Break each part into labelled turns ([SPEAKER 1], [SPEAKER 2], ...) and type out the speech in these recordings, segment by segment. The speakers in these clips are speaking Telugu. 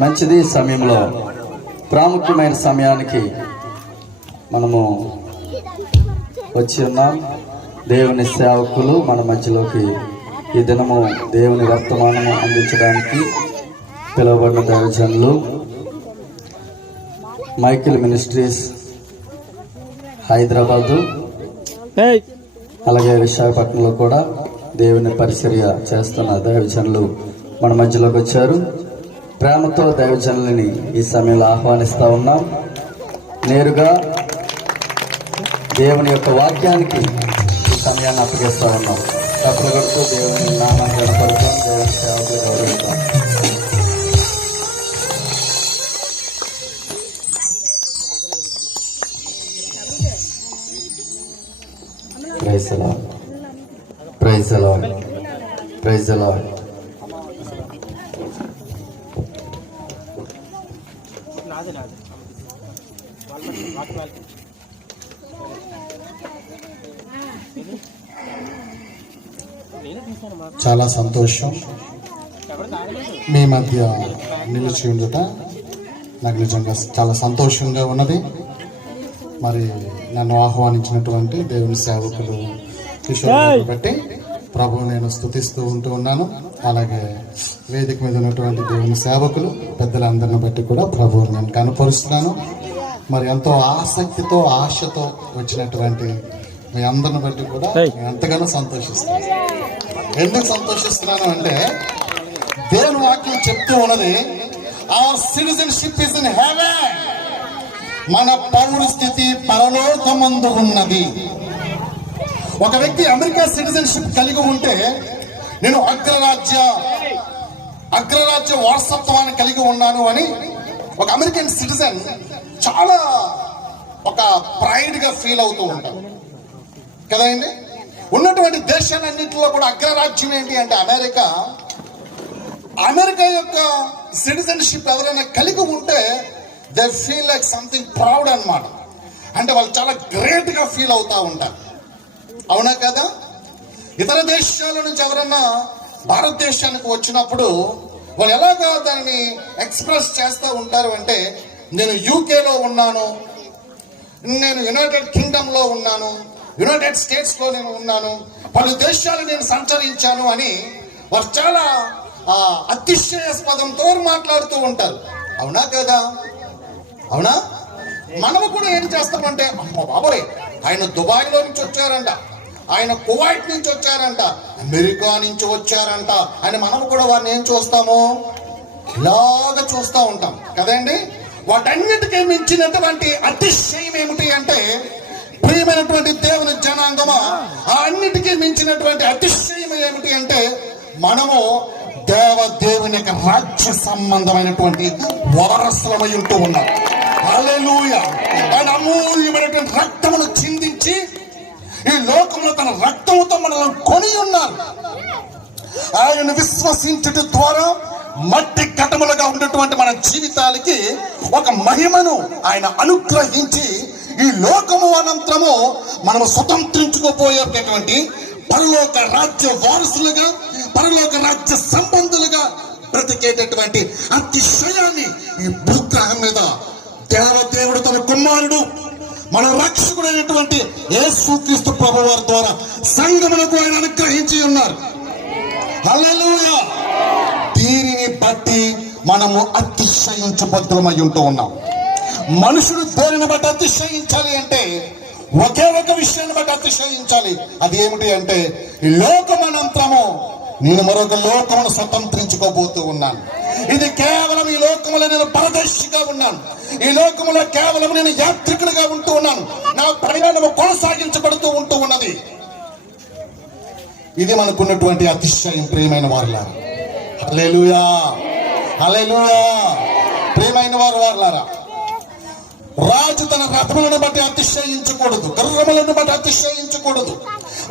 [SPEAKER 1] మంచిది సమయంలో ప్రాముఖ్యమైన సమయానికి మనము వచ్చి ఉన్నాం. దేవుని సేవకులు మన మధ్యలోకి ఈ దినము దేవుని వర్తమానము అందించడానికి పిలువబడిన దైవజనులు మైకిల్ మినిస్ట్రీస్ హైదరాబాదు అలాగే విశాఖపట్నంలో కూడా దేవుని పరిచర్య చేస్తున్న దైవజనులు మన మధ్యలోకి వచ్చారు. ప్రేమతో దైవజనులని ఈ సమయంలో ఆహ్వానిస్తూ ఉన్నాం. నేరుగా దేవుని యొక్క వాక్యానికి ఈ సమయాన్ని అప్పగిస్తూ ఉన్నాం. తప్పులు దేవుని నామాన్ని గణపడతాం దేవుని సేవకులు గౌరవిస్తాం. ప్రైజ్ అలాడ్ ప్రైజ్ ప్రైజ్ అలా
[SPEAKER 2] చాలా సంతోషం. మీ మధ్య నిలిచి ఉండుట నాకు నిజంగా చాలా సంతోషంగా ఉన్నది. మరి నన్ను ఆహ్వానించినటువంటి దేవుని సేవకులు కిషోర్ బట్టి ప్రభు నేను స్థుతిస్తూ ఉంటూ ఉన్నాను. అలాగే వేదిక మీద ఉన్నటువంటి దేవుని సేవకులు పెద్దలందరిని బట్టి కూడా ప్రభువుని నేను కనపరుస్తున్నాను. మరి ఎంతో ఆసక్తితో ఆశతో వచ్చినటువంటి మీ అందరిని బట్టి కూడా ఎంతగానో సంతోషిస్తున్నాను. ఎందుకు సంతోషిస్తున్నాను అంటే దేవుని వాక్యం చెప్తూ ఉన్నది our citizenship is in heaven మన పౌరు స్థితి పరలోకమందు ఉన్నది. ఒక వ్యక్తి అమెరికా సిటిజన్షిప్ కలిగి ఉంటే నేను అగ్రరాజ్య అగ్రరాజ్య వారసత్వాన్ని కలిగి ఉన్నాను అని ఒక అమెరికన్ సిటిజన్ చాలా ఒక ప్రైడ్గా ఫీల్ అవుతూ ఉంటాడు. కదండి ఉన్నటువంటి దేశాలన్నింటిలో కూడా అగ్రరాజ్యం ఏంటి అంటే అమెరికా. అమెరికా యొక్క సిటిజన్షిప్ ఎవరైనా కలిగి ఉంటే they feel like something proud అనమాట అంటే వాళ్ళు చాలా గ్రేట్గా ఫీల్ అవుతూ ఉంటారు. అవునా కదా? ఇతర దేశాల నుంచి ఎవరన్నా భారతదేశానికి వచ్చినప్పుడు వాళ్ళు ఎలాగా దాన్ని ఎక్స్ప్రెస్ చేస్తూ ఉంటారు అంటే నేను యూకేలో ఉన్నాను నేను యునైటెడ్ కింగ్డమ్లో ఉన్నాను యునైటెడ్ స్టేట్స్లో నేను ఉన్నాను. పలు దేశాలు నేను సంచరించాను అని వారు చాలా అతిశయాస్పదంతో మాట్లాడుతూ ఉంటారు. అవునా కదా? అవునా? మనము కూడా ఏం చేస్తామంటే అమ్మ బాబోయ్ ఆయన దుబాయ్లో నుంచి వచ్చారంట. ఆయన కువైట్ నుంచి వచ్చారంట. అమెరికా నుంచి వచ్చారంట. అని మనము కూడా వారిని ఏం చూస్తాము? ఇలాగ చూస్తూ ఉంటాం. కదండి? వాటన్నిటికీ మించినటువంటి అతిశయం ఏమిటి అంటే ప్రియమైనటువంటి దేవుని జనాంగమ ఆ అన్నిటికీ మించినటువంటి అతిశయం ఏమిటి అంటే మనము దేవ దేవుని యొక్క రాజ్య సంబంధమైనటువంటి వారసులమై ఉంటూ ఉన్నాం. హల్లెలూయా. ఆయన అమూల్యమైనటువంటి రక్తమును చిందించి ఈ లోకంలో తన రక్తముతో మనల్ని కొని ఉన్నారు. ఆయనను విశ్వసించుట ద్వారా మట్టి కటములుగా ఉన్నటువంటి మన జీవితాలకి ఒక మహిమను ఆయన అనుగ్రహించి ఈ లోకము అనంతరము మనము స్వతంత్రించుకోపోయేటటువంటి పరలోక రాజ్య వారసులుగా పరలోక రాజ్య సంబంధులుగా బ్రతికేటటువంటి అతిశయాన్ని ఈ భూగ్రహం మీద దేవదేవుడు తన కుమారుడు మన రక్షకుడైనటువంటి యేసుక్రీస్తు ప్రభు వారి ద్వారా సంగములకు ఆయన అనుగ్రహించి ఉన్నారు. హల్లెలూయా. బట్టి మనము అతిశయించబద్ధమై ఉంటూ ఉన్నాం. మనుషుడు దేనిని బట్టి అతిశయించాలి అంటే ఒకే ఒక విషయాన్ని బట్టి అతిశయించాలి. అది ఏమిటి అంటే లోకమనంతరము నేను మరొక లోకమును స్వతంత్రించుకోబోతూ ఉన్నాను. ఇది కేవలం ఈ లోకంలో నేను పరదర్శిగా ఉన్నాను. ఈ లోకములో కేవలం నేను యాత్రికుడిగా ఉంటూ ఉన్నాను. నా ప్రయాణము కొనసాగించబడుతూ ఉంటూ ఉన్నది. ఇది మనకున్నటువంటి అతిశయం ప్రియమైన వారిలా హల్లెలూయా. హల్లెలూయా. ప్రియమైన వారు వారులారా రాజు తన రథములను బట్టి అతిశయించకూడదు గర్వములను బట్టి అతిశయించకూడదు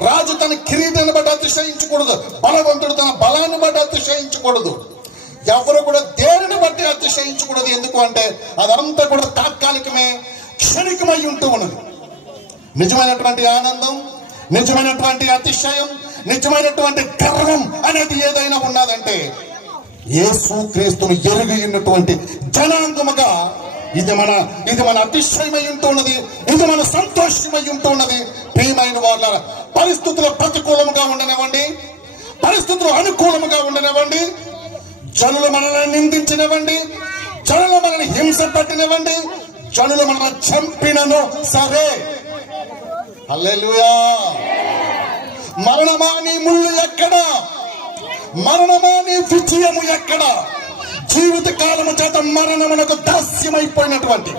[SPEAKER 2] రాజు తన కిరీటాన్ని బట్టి అతిశయించకూడదు బలవంతుడు తన బలాన్ని బట్టి అతిశయించకూడదు. ఎవరు కూడా దేనిని బట్టి అతిశయించకూడదు ఎందుకు అంటే అదంతా కూడా తాత్కాలికమే క్షణికమై ఉంటూ ఉన్నది. నిజమైనటువంటి ఆనందం నిజమైనటువంటి అతిశయం నిజమైనటువంటి గర్వం అనేది ఏదైనా ఉన్నదంటే యేసు క్రీస్తును ఎరుగి ఉన్నటువంటి జనాంగముగా ఇది మన ఇది మన అతిశయమై ఉంటున్నది ఇది మన సంతోషమై ఉంటున్నది. ప్రియమైన వాళ్ళ పరిస్థితులు ప్రతికూలముగా ఉండనివ్వండి. పరిస్థితులు అనుకూలముగా ఉండనివ్వండి. జనులు మనల్ని నిందించనివ్వండి. జనులు మనల్ని హింస పెట్టనివ్వండి. జనులు మనల్ని చంపినను సరే. అల్లెలుయా మరణమాని ముళ్ళు ఎక్కడా? మరణమా నీ విజయము ఎక్కడ? జీవిత కాలము చేత మరణమునకు దాస్యమైపోయినటువంటి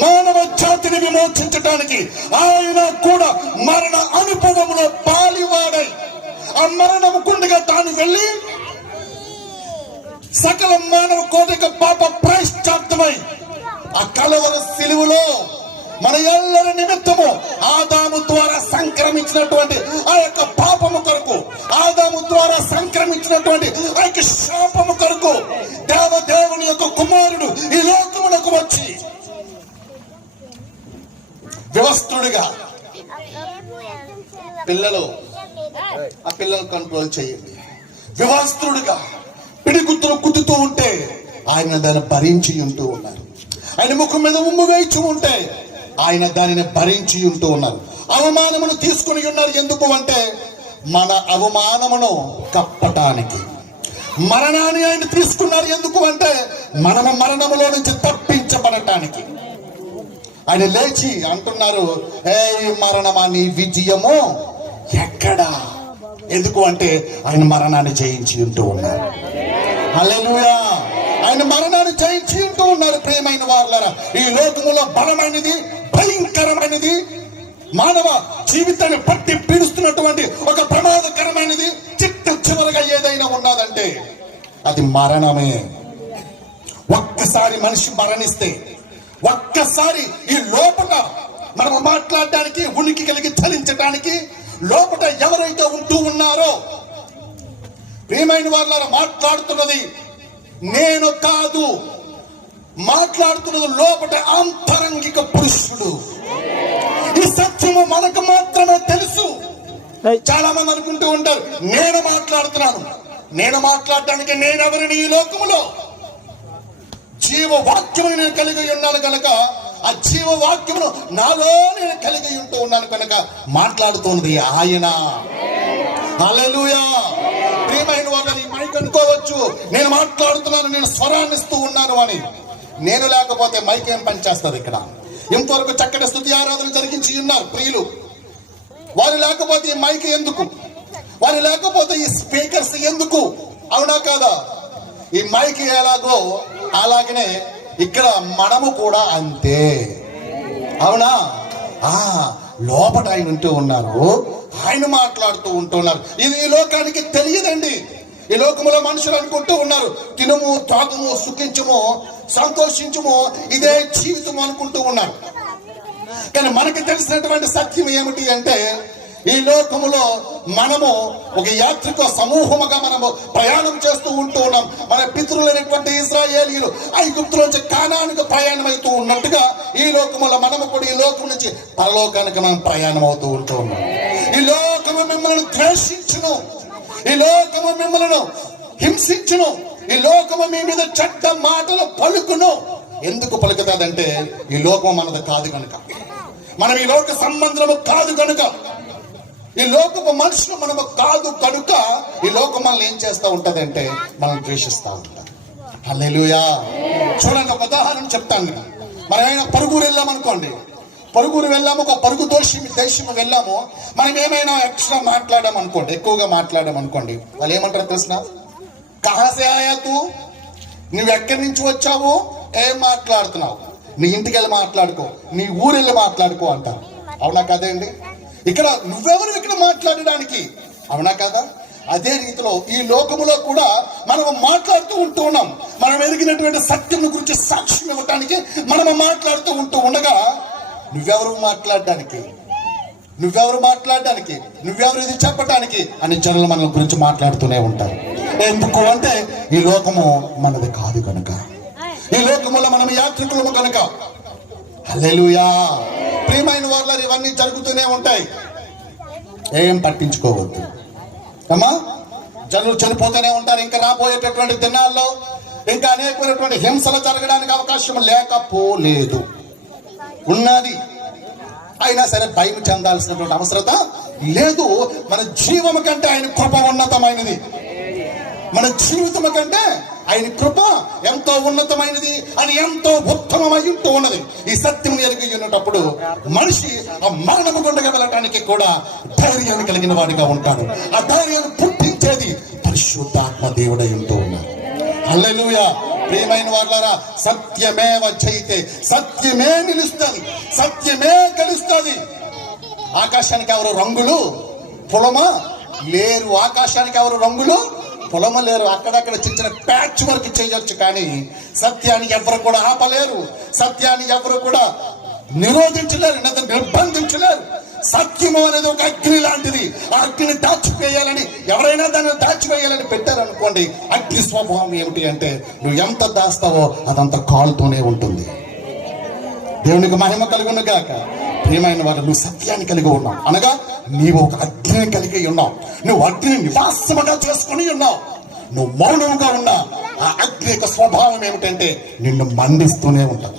[SPEAKER 2] మానవ జాతిని విమోచించడానికి ఆయన కూడా మరణ అనుభవములో పాలివాడై ఆ మరణము కుండగా తాను వెళ్ళి సకల మానవ కోటిక పాప ప్రాయశ్చాత్తమై ఆ కలవర సిలువలో మన ఎల్లరి నిమిత్తము ఆదాము ద్వారా సంక్రమించినటువంటి ఆ యొక్క పాపము కొరకు ఆదాము ద్వారా సంక్రమించినటువంటి ఆ యొక్క శాపము కొరకు దేవదేవుని యొక్క కుమారుడు ఈ లోకమునకు వచ్చి వ్యవస్థుడిగా పిల్లలు ఆ పిల్లలు కంట్రోల్ చేయండి. వివాస్తుడుగా పిడిగుత్తులు కుదుతూ ఉంటే ఆయన దాన్ని భరించి ఉంటూ ఉన్నారు. ఆయన ముఖం మీద ఉమ్ము వేయించి ఉంటే ఆయన దానిని భరించి ఉంటూ ఉన్నారు. అవమానమును తీసుకుని ఉన్నారు ఎందుకు అంటే మన అవమానమును కప్పటానికి. మరణాన్ని ఆయన తీసుకున్నారు ఎందుకు అంటే మనము మరణములో నుంచి తప్పించబడటానికి. ఆయన లేచి అంటున్నారు ఏ మరణమా నీ విజయము? ఎక్కడా? ఎందుకు అంటే ఆయన మరణాన్ని జయించి ఉంటూ ఉన్నారు. అలెలుయా ఆయన మరణాన్ని జయించి ఉంటూ ఉన్నారు ప్రేమైన వాళ్ళరా ఈ లోకములో బలమైనది భయంకరమైనది. మానవ జీవితాన్ని పట్టి పీడుస్తున్నటువంటి ఒక ప్రమాదకరమైనది. చిట్ట చివరిగా ఏదైనా ఉన్నదంటే అది మరణమే. ఒక్కసారి మనిషి మరణిస్తే ఒక్కసారి ఈ లోపల మనం మాట్లాడడానికి ఉనికి కలిగి చలించడానికి లోపల ఎవరైతే ఉంటూ ఉన్నారో ప్రియమైన వాళ్ళ మాట్లాడుతున్నది నేను కాదు. మాట్లాడుతున్నది లోపల ఆంతరంగిక పురుషుడు. చాలా మంది అనుకుంటూ ఉంటారు నేను మాట్లాడుతున్నాను. నేను మాట్లాడటానికి నేనెవరిని ఈ లోకములో? జీవ వాక్యము నేను కలిగి ఉన్నాను కనుక ఆ జీవ వాక్యమును నాలో నేను కలిగి ఉంటూ ఉన్నాను కనుక మాట్లాడుతున్నది ఆయన. హల్లెలూయా. ప్రియమైన వాళ్ళని మైక్ అనుకోవచ్చు. నేను మాట్లాడుతున్నాను నేను స్వరాన్ని ఇస్తూ ఉన్నాను అని. నేను లేకపోతే మైక్ ఏం పనిచేస్తుంది ఇక్కడ? ఇంతవరకు చక్కటి స్థుతి ఆరాధన జరిగించి ఉన్నారు ప్రియులు. వారు లేకపోతే ఈ మైక్ ఎందుకు? వారు లేకపోతే ఈ స్పీకర్స్ ఎందుకు? అవునా కాదా? ఈ మైక్ ఎలాగో అలాగనే ఇక్కడ మనము కూడా అంతే. అవునా? ఆ లోపట ఆయన ఉంటూ ఉన్నారు. ఆయన మాట్లాడుతూ ఉంటున్నారు ఇది ఈ లోకానికి తెలియదండి. ఈ లోకములో మనుషులు అనుకుంటూ ఉన్నారు. తినము తాగము సుఖించము సంతోషించము ఇదే జీవితం అనుకుంటూ ఉన్నారు. కానీ మనకు తెలిసినటువంటి సత్యం ఏమిటి అంటే ఈ లోకములో మనము ఒక యాత్రిక సమూహముగా మనము ప్రయాణం చేస్తూ ఉంటూ ఉన్నాం. మన పితృలైనటువంటి ఇస్రాయేలీలు ఐగుప్తులోంచి కానానికి ప్రయాణం అవుతూ ఉన్నట్టుగా ఈ లోకములో మనము కూడా ఈ లోకం నుంచి పరలోకానికి మనం ప్రయాణం అవుతూ ఉంటూ ఉన్నాం. ఈ లోకము మిమ్మల్ని ద్వేషించును. ఈ లోకము మిమ్మల్ని హింసించును. ఈ లోకము మీ మీద చెడ్డ మాటలు పలుకును. ఎందుకు పలుకుతాదంటే ఈ లోకం మనది కాదు కనుక మనం ఈ లోక సంబంధము కాదు కనుక ఈ లోకపు మనుషులు మనము కాదు కనుక ఈ లోకం మనల్ని ఏం చేస్తూ ఉంటది అంటే మనం ద్వేషిస్తూ ఉంటాం హల్లెలూయా. చూడండి ఒక ఉదాహరణ చెప్తాను మనం ఏమైనా పరుగురు వెళ్ళామనుకోండి పరుగురు వెళ్ళాము ఒక పరుగు దోషి దేశం వెళ్ళాము. మనం ఏమైనా ఎక్స్ట్రా మాట్లాడాం అనుకోండి ఎక్కువగా మాట్లాడాం అనుకోండి వాళ్ళు ఏమంటారు తెలిసిన కహాసే ఆయా తూ నువ్వు ఎక్కడి నుంచి వచ్చావు? ఏం మాట్లాడుతున్నావు? నీ ఇంటికి వెళ్ళి మాట్లాడుకో. నీ ఊరు వెళ్ళి మాట్లాడుకో అంటారు. అవునా కదండి ఇక్కడ నువ్వెవరు ఇక్కడ మాట్లాడడానికి? అవునా కదా? అదే రీతిలో ఈ లోకములో కూడా మనం మాట్లాడుతూ ఉంటూ ఉన్నాం. మనం ఎరిగినటువంటి సత్యం గురించి సాక్ష్యం ఇవ్వటానికి మనం మాట్లాడుతూ ఉంటూ ఉండగా నువ్వెవరు మాట్లాడడానికి? నువ్వెవరు మాట్లాడడానికి? నువ్వెవరు ఇది చెప్పటానికి? అని జనులు మన గురించి మాట్లాడుతూనే ఉంటారు. ఎందుకు అంటే ఈ లోకము మనది కాదు కనుక. ఈ లోకములో మనం యాత్రికులము కనుక. హల్లెలూయా. ప్రియమైన వాళ్ళ ఇవన్నీ జరుగుతూనే ఉంటాయి. ఏం పట్టించుకోవద్దు. అమ్మా జనులు చనిపోతూనే ఉంటారు. ఇంకా రాబోయేటటువంటి దినాల్లో ఇంకా అనేకమైనటువంటి హింసలు జరగడానికి అవకాశం లేకపోలేదు. ఉన్నది. అయినా సరే భయం చెందాల్సినటువంటి అవసరత లేదు. మన జీవము కంటే ఆయన కృప ఉన్నతమైనది. మన జీవితం కంటే ఆయన కృప ఎంతో ఉన్నతమైనది అని ఎంతో ఉత్తమమై ఉంటూ ఉన్నది. ఈ సత్యం ఎరిగి ఉన్నటప్పుడు మనిషి ఆ మరణము గుండగా వెళ్ళటానికి కూడా ధైర్యాన్ని కలిగిన వాడిగా ఉంటాడు. ఆ ధైర్యాన్ని పుట్టించేది పరిశుద్ధాత్మ దేవుడై ఉంటూ ఉన్నాడు. హల్లెలూయా. ప్రియమైన వాళ్ళారా సత్యమేవ చైతే సత్యమే నిలుస్తుంది సత్యమే కలుస్తుంది ఆకాశానికి ఎవరు రంగులు పొలమా? లేరు. ఆకాశానికి ఎవరు రంగులు? పొలము లేరు అక్కడక్కడ చిన్న చిన్న ప్యాచ్ వర్క్ చేయొచ్చు కానీ సత్యాన్ని ఎవరు కూడా ఆపలేరు. సత్యాన్ని ఎవరు కూడా నిరోధించలేరు నిర్బంధించలేరు. సత్యము అనేది ఒక అగ్ని లాంటిది. ఆ అగ్నిని దాచిపోయాలని ఎవరైనా దాన్ని దాచిపోయాలని పెట్టారనుకోండి అగ్ని స్వభావం ఏమిటి అంటే నువ్వు ఎంత దాస్తావో అదంతా కాలుతూనే ఉంటుంది. దేవునికి మహిమ కలుగును గాక. ప్రియమైన వారు నువ్వు సత్యాన్ని కలిగి ఉన్నావు. అనగా నీవు ఒక అగ్నిని కలిగి ఉన్నావు. నువ్వు అగ్నిని నివాసముగా చేసుకుని ఉన్నావు. నువ్వు మౌనముగా ఉన్నా ఆ అగ్ని యొక్క స్వభావం ఏమిటంటే నిన్ను మండిస్తూనే ఉంటుంది.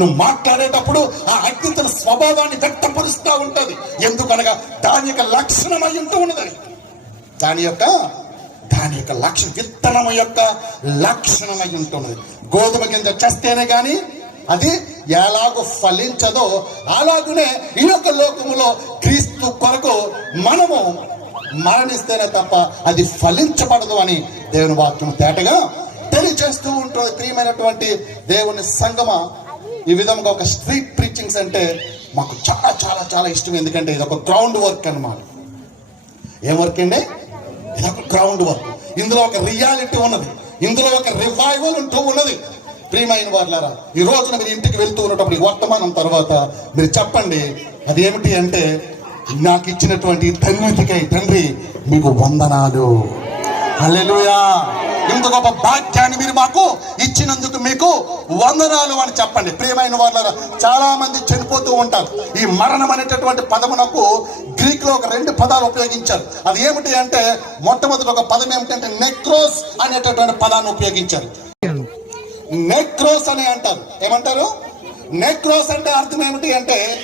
[SPEAKER 2] నువ్వు మాట్లాడేటప్పుడు ఆ అగ్ని తన స్వభావాన్ని వ్యక్తపరుస్తూ ఉంటది. ఎందుకనగా దాని యొక్క లక్షణం అయి ఉంటూ ఉన్నది. దాని యొక్క దాని యొక్క లక్షణ విత్తనం యొక్క లక్షణం అయి ఉంటున్నది గోధుమ గింజ చేస్తేనే కానీ అది ఎలాగో ఫలించదో అలాగనే ఈ యొక్క లోకములో క్రీస్తు కొరకు మనము మరణిస్తేనే తప్ప అది ఫలించబడదు అని దేవుని వాక్యం తేటగా తెలియజేస్తూ ఉంటుంది. ప్రియమైనటువంటి దేవుని సంగమ ఈ విధంగా ఒక స్ట్రీట్ ప్రీచింగ్స్ అంటే మాకు చాలా చాలా చాలా ఇష్టం. ఎందుకంటే ఇది ఒక గ్రౌండ్ వర్క్ అన్నమాట. ఏం వర్క్ అండి? ఇది ఒక గ్రౌండ్ వర్క్ ఇందులో ఒక రియాలిటీ ఉన్నది. ఇందులో ఒక రివైవల్ ఉంటూ ఉన్నది. ప్రియమైన వారులారా ఈ రోజున మీరు ఇంటికి వెళ్తూ ఉన్నప్పుడు ఈ వర్తమానం తర్వాత మీరు చెప్పండి అది ఏమిటి అంటే నాకు ఇచ్చినటువంటి ధన్యతకై తండ్రి మీకు వందనాలు. అల్లెలుయా ఇంత గొప్ప భాగ్యాన్ని మీరు మాకు ఇచ్చినందుకు మీకు వందనాలు అని చెప్పండి. ప్రియమైన వాళ్ళ చాలా మంది చనిపోతూ ఉంటారు. ఈ మరణం అనేటటువంటి పదమునకు గ్రీక్లో ఒక రెండు పదాలు ఉపయోగించారు. అది ఏమిటి అంటే మొట్టమొదటి ఒక పదం ఏమిటంటే నెక్రోస్ అనేటటువంటి పదాన్ని ఉపయోగించారు. నెక్రోస్ అని అంటారు. ఏమంటారు? నెక్రోస్ అంటే అర్థం ఏమిటి అంటే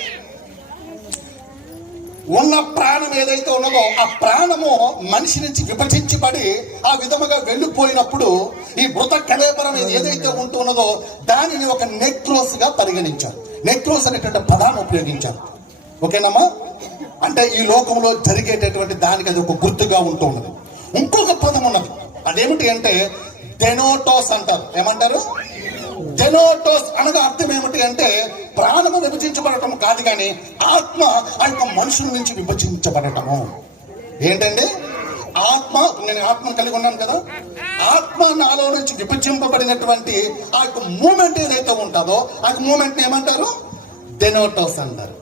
[SPEAKER 2] ఉన్న ప్రాణం ఏదైతే ఉన్నదో ఆ ప్రాణము మనిషి నుంచి విభజించబడి ఆ విధముగా వెళ్ళిపోయినప్పుడు ఈ మృత కలేబరం ఏదైతే ఉంటున్నదో దానిని ఒక నెక్రోస్గా పరిగణించారు. నెక్రోస్ అనేటువంటి పదాన్ని ఉపయోగించారు. ఓకేనమ్మా? అంటే ఈ లోకంలో జరిగేటటువంటి దానికి అది ఒక గుర్తుగా ఉంటూ ఉన్నది. ఇంకొక పదం ఉన్నది. అదేమిటి అంటే డెనోటోస్ అంటారు. ఏమంటారు? డెనోటోస్ అనగా అర్థం ఏమిటి అంటే ప్రాణము విభజించబడటం కాదు కానీ ఆత్మ ఆ యొక్క మనుషుల నుంచి విభజించబడటము. ఏంటండి? ఆత్మ నేను ఆత్మను కలిగి ఉన్నాను కదా. ఆత్మ నాలో నుంచి విభజింపబడినటువంటి ఆ యొక్క మూమెంట్ ఏదైతే ఉంటుందో ఆ యొక్క మూమెంట్ ఏమంటారు? డెనోటోస్ అంటారు.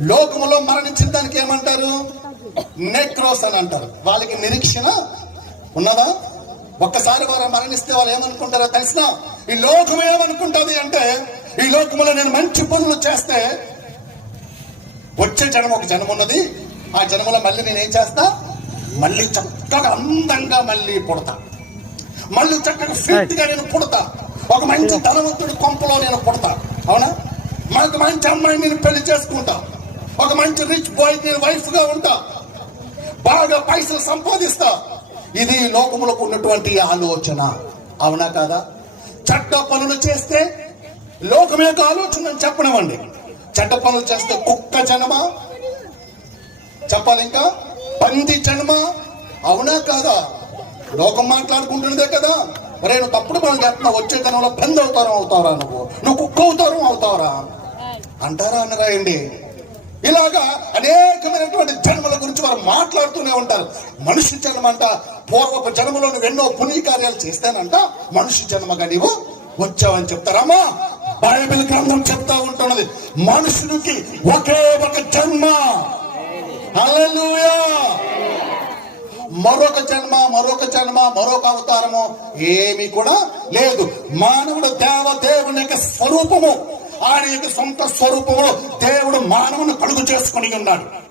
[SPEAKER 2] లోకములో మరణించిన దానికి ఏమంటారు? నెక్రోస్ అని అంటారు. వాళ్ళకి నిరీక్షణ ఉన్నదా? ఒక్కసారి వారు మరణిస్తే వాళ్ళు ఏమనుకుంటారో తెలిసిన? ఈ లోకం ఏమనుకుంటుంది అంటే ఈ లోకములో నేను మంచి పనులు చేస్తే వచ్చే జన్మ ఒక జన్మ ఉన్నది. ఆ జన్మలో మళ్ళీ నేనేం చేస్తా? మళ్ళీ చక్కగా అందంగా మళ్ళీ పుడతా. మళ్ళీ చక్కగా ఫిట్గా నేను పుడతా. ఒక మంచి ధనవంతుడి కొంపలో నేను పుడతా. అవునా? మనకు మంచి అమ్మాయిని నేను పెళ్ళి చేసుకుంటా. ఒక మంచి రిచ్ బాయ్ నేను వైఫ్గా ఉంటా. బాగా పైసలు సంపాదిస్తా. ఇది లోకములకు ఉన్నటువంటి ఆలోచన. అవునా కాదా? చట్ట పనులు చేస్తే లోకం యొక్క ఆలోచన చెప్పనివ్వండి. చట్ట పనులు చేస్తే కుక్క జనమా? చెప్పాలి ఇంకా పంది జన్మ? అవునా కాదా? లోకం మాట్లాడుకుంటున్నదే కదా. మరే నువ్వు తప్పుడు పనులు చేస్తున్నావు వచ్చే జనంలో పంది అవుతారం అవుతారా నువ్వు? నువ్వు కుక్క అవుతారం అవుతావరా అంటారా అనరాయండి ఇలాగా అనేకమైనటువంటి జన్మల గురించి వారు మాట్లాడుతూనే ఉంటారు. మనిషి జన్మ అంట పూర్వపు జన్మలో ఎన్నో పుణ్య కార్యాలు చేస్తానంట. మనిషి జన్మగా నీవు వచ్చావని చెప్తారమ్మా బైబిల్ గ్రంథం చెప్తా ఉంటున్నది. మనుషునికి ఒకే ఒక జన్మ. మరొక జన్మ మరొక జన్మ మరొక అవతారము ఏమీ కూడా లేదు. మానవుడు దేవ దేవుని యొక్క స్వరూపము. ఆయన యొక్క సొంత స్వరూపంలో దేవుడు మానవుని కలుగు చేసుకుని ఉన్నాడు.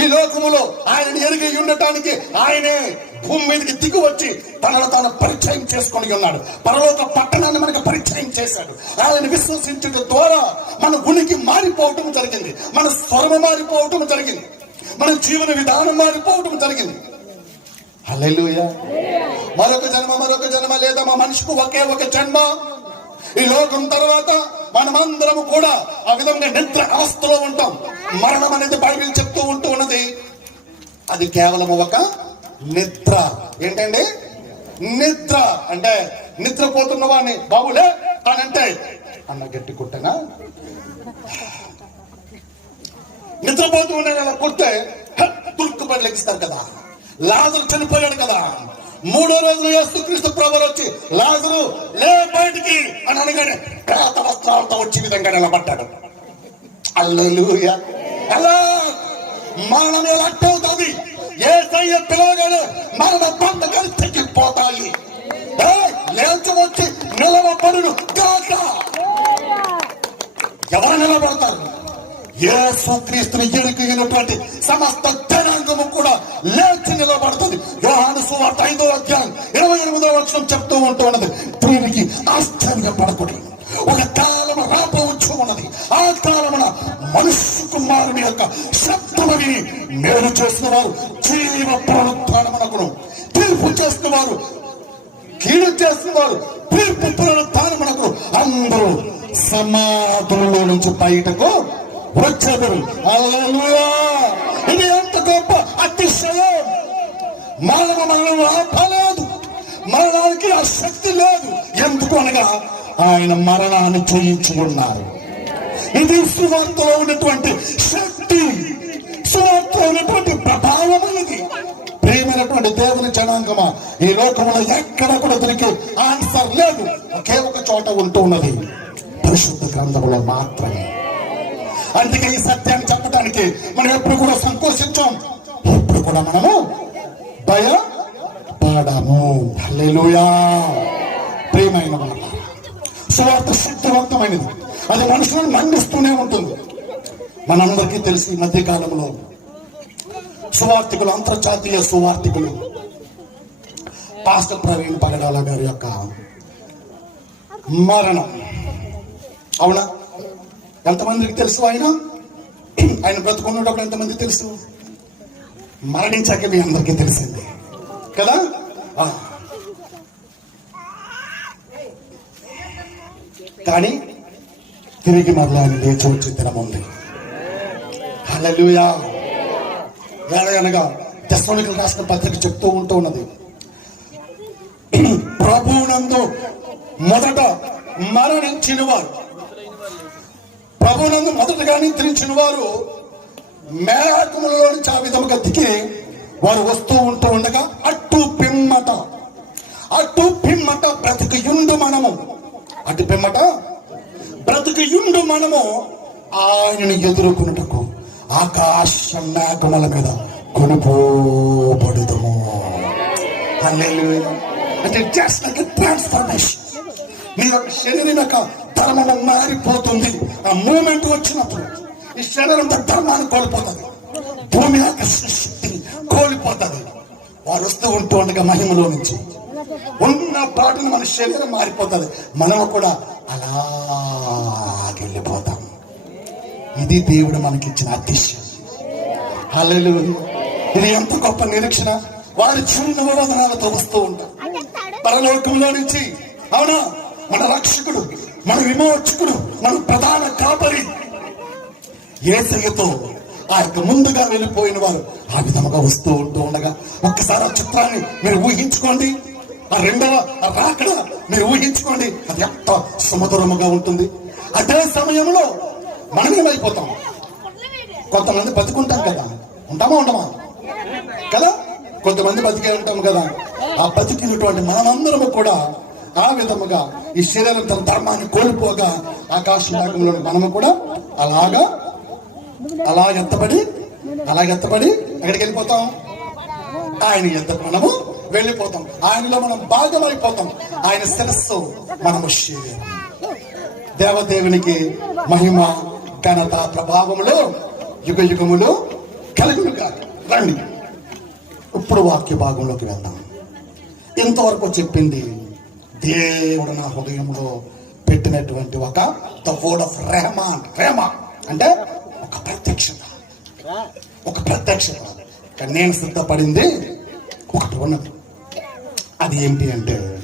[SPEAKER 2] ఈ లోకములో ఆయన ఎరిగి ఉండటానికి ఆయనే భూమి మీదకి దిగి వచ్చి తనను తాను పరిచయం చేసుకొని ఉన్నాడు. పరలోక పట్టణాన్ని మనకు పరిచయం చేశాడు. ఆయన విశ్వసించడం ద్వారా మన ఉనికి మారిపోవటం జరిగింది. మన స్వరం మారిపోవటం జరిగింది. మన జీవన విధానం మారిపోవటం జరిగింది. హల్లెలూయా. మరొక జన్మ మరొక జన్మ లేదా మా మనిషికి ఒకే ఒక జన్మ? ఈ లోకం తర్వాత మనమందరము కూడా ఆ విధంగా నిద్ర అవస్థలో ఉంటాం. మరణం అనేది బైబిల్ చెప్తూ ఉంటూ ఉన్నది. అది కేవలం ఒక నిద్ర. ఏంటండి? నిద్ర. అంటే నిద్రపోతున్న వాడిని బాబులే అనంటే అన్న గట్టి కుట్టనా? నిద్రపోతూ ఉండే అలా కొడితే తురుక్కుపడి లెగిస్తారు కదా. లాజరు చనిపోయాడు కదా. మూడో రోజున యేసు క్రీస్తు ప్రభు వచ్చి లాజరు లే బయటికి అని అనగానే పేత వస్త్రాలతో వచ్చి విధంగా నిలబడ్డాడు. అల్లెలూయా. అలా మరణం ఎలా అవుతుంది ఏ సయ్య పిలవగానే మరణ పంట కలిసి పోతాయి లేచి వచ్చి నిలవబడును కాక. ఎవరు నిలబడతారు? ఏ క్రీస్తుని ఎరుకైనటువంటి సమస్త జనాంగము కూడా లేచి నిలబడుతుంది. యోహాను సువార్త ఐదో అధ్యాయం ఇరవై ఎనిమిదో వచనం చెప్తూ ఉంటూ ఉన్నది. దీనికి ఆశ్చర్యపడకూడదు ఒక కాలము రాపవచ్చు ఉన్నది. ఆ కాలమున మనుష్య కుమారుని యొక్క శబ్దము మేలు చేసిన వారు జీవ పునరుత్నమునకును తీర్పు చేసిన వారు కీడు చేస్తున్నారు. తీర్పు పునరుత్నమునకు అందరూ సమాధుల్లో నుంచి బయటకు వచ్చేదరు. హల్లెలూయా! ఇది మరణ మరణం ఆపలేదు మరణానికి ఆ శక్తి లేదు. ఎందుకు అనగా ఆయన మరణాన్ని జయించి ఇది సువార్తలో ఉన్నటువంటి శక్తి. సువార్తలో ఉన్నటువంటి ప్రభావం అనేది. ప్రేమైనటువంటి దేవుని జనాంగమా? ఈ లోకంలో ఎక్కడ కూడా దీనికి ఆన్సర్ లేదు. ఒకే ఒక చోట ఉంటూ ఉన్నది. పరిశుద్ధ గ్రంథంలో మాత్రమే. అందుకే ఈ సత్యాన్ని చెప్పడానికి మనం ఎప్పుడు కూడా సంకోచించాం. ఎప్పుడు కూడా మనము భయపడము హల్లెలూయా. ప్రియమైన వాళ్ళ సువార్త శక్తివంతమైనది. అది మనుషులను మండిస్తూనే ఉంటుంది. మనందరికీ తెలిసి ఈ మధ్య కాలంలో సువార్థికులు అంతర్జాతీయ సువార్థికులు. పాస్టర్ ప్రవీణ్ పగడాల గారి యొక్క మరణం. అవునా? ఎంతమందికి తెలుసు ఆయన? ఆయన బ్రతుకున్నప్పుడు ఎంతమంది తెలుసు? మరణించాక మీ అందరికీ తెలిసింది. కదా? ఆ. కానీ తిరిగి మరలా ఆయన లేచి వచ్చే దినం ఉంది. అనగా దశమికలు రాసిన పత్రిక చెప్తూ ఉంటూ ఉన్నది. ప్రభునందు మొదట మరణించిన వారు ప్రభునందు మొదటగా నిద్రించిన వారు మేఘములలో నుంచి ఆ విధముగా దిగి వారు వస్తూ ఉంటూ ఉండగా అట్టు పిమ్మట అట్టు పిమ్మట బ్రతికియుండు మనము. అటు పిమ్మట బ్రతికియుండు మనము ఆయనను ఎదుర్కొనుటకు ఆకాశ మేఘముల మీద కొనుపోబడుదము అంటే జస్ట్ లైక్ ట్రాన్స్ఫర్మేషన్ మీ యొక్క శరీరం యొక్క ధర్మము మారిపోతుంది. ఆ మూమెంట్ వచ్చినప్పుడు. ఈ శరీరం ధర్మాన్ని కోల్పోతుంది. భూమి యొక్క శక్తి కోల్పోతుంది. వారు వస్తూ ఉంటూ ఉండగా మహిమలో నుంచి ఉన్న పాటను మన శరీరం మారిపోతుంది. మనం కూడా అలా వెళ్ళిపోతాం. ఇది దేవుడు మనకిచ్చిన అతిశయం. హల్లెలూయా. ఇది ఎంత గొప్ప నిరీక్షణ. వారి చిన్న వదనాలతో వస్తూ ఉంటారు. పరలోకంలో నుంచి అవునా? మన రక్షకుడు మన విమోచకుడు మన ప్రధాన కాపరి ఏసయ్యతో ఆ యొక్క ముందుగా వెళ్ళిపోయిన వారు ఆ విధముగా వస్తూ ఉంటూ ఉండగా ఒక్కసారి ఆ చిత్రాన్ని మీరు ఊహించుకోండి. ఆ రెండవ రాకడ మీరు ఊహించుకోండి. అది ఎంత సుమధురముగా ఉంటుంది. అదే సమయంలో మనం ఏమైపోతాం కొంతమంది బతుకుంటాం కదా. ఉంటామా ఉండమా? కదా? కొంతమంది బతికే ఉంటాం కదా. ఆ బతికినటువంటి మనమందరము కూడా ఆ విధముగా ఈ శరీరం తన ధర్మాన్ని కోల్పోగా ఆకాశ భాగంలో మనము కూడా అలాగా అలా ఎత్తబడి అలా ఎత్తబడి ఎక్కడికి వెళ్ళిపోతాం ఆయన ఎంత మనము వెళ్ళిపోతాం. ఆయనలో మనం భాగమైపోతాం ఆయన శిరస్సు మనము శరీరం దేవదేవునికి మహిమ ఘనత ప్రభావములు యుగ యుగములు
[SPEAKER 3] కలుగునుగా రండి. ఇప్పుడు వాక్య భాగంలోకి వెళ్దాం. ఇంతవరకు చెప్పింది దేవుడు నా హృదయంలో పెట్టినటువంటి ఒక ద వర్డ్ ఆఫ్ రెహమాన్ రెహమ అంటే ఒక ప్రత్యక్షత. కానీ నేను సిద్ధపడింది ఒకటి ఉన్నది అది ఏంటి అంటే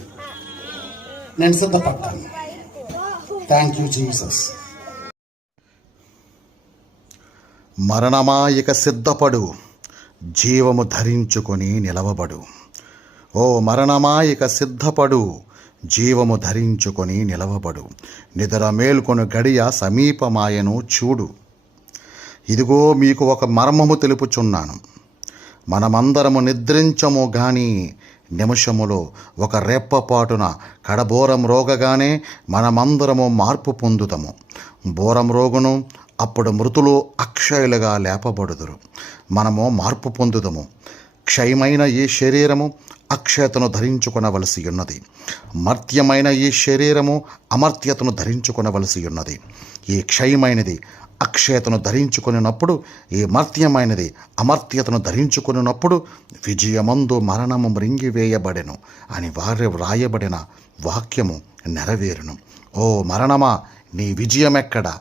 [SPEAKER 3] నేను సిద్ధపడ్డాను థ్యాంక్ యూ జీసస్
[SPEAKER 2] మరణమా ఇక సిద్ధపడు జీవము ధరించుకొని నిలవబడు. ఓ మరణమా ఇక సిద్ధపడు జీవము ధరించుకొని నిలవబడు. నిద్ర మేల్కొను గడియ సమీపమాయను చూడు. ఇదిగో మీకు ఒక మర్మము తెలుపుచున్నాను. మనమందరము నిద్రించము గాని నిమిషములో ఒక రెప్పపాటున కడబోరం రోగగానే మనమందరము మార్పు పొందుతాము బోరం రోగును అప్పుడు మృతులు అక్షయులుగా లేపబడుదురు. మనము మార్పు పొందుదము. క్షయమైన ఈ శరీరము అక్షయతను ధరించుకొనవలసి ఉన్నది మర్త్యమైన ఈ శరీరము అమర్త్యతను ధరించుకొనవలసి ఉన్నది ఈ క్షయమైనది అక్షయతను ధరించుకున్నప్పుడు ఈ మర్త్యమైనది అమర్త్యతను ధరించుకున్నప్పుడు విజయమందు మరణము మృంగివేయబడెను అని వారి వ్రాయబడిన వాక్యము నెరవేరును. ఓ మరణమా నీ విజయమెక్కడ?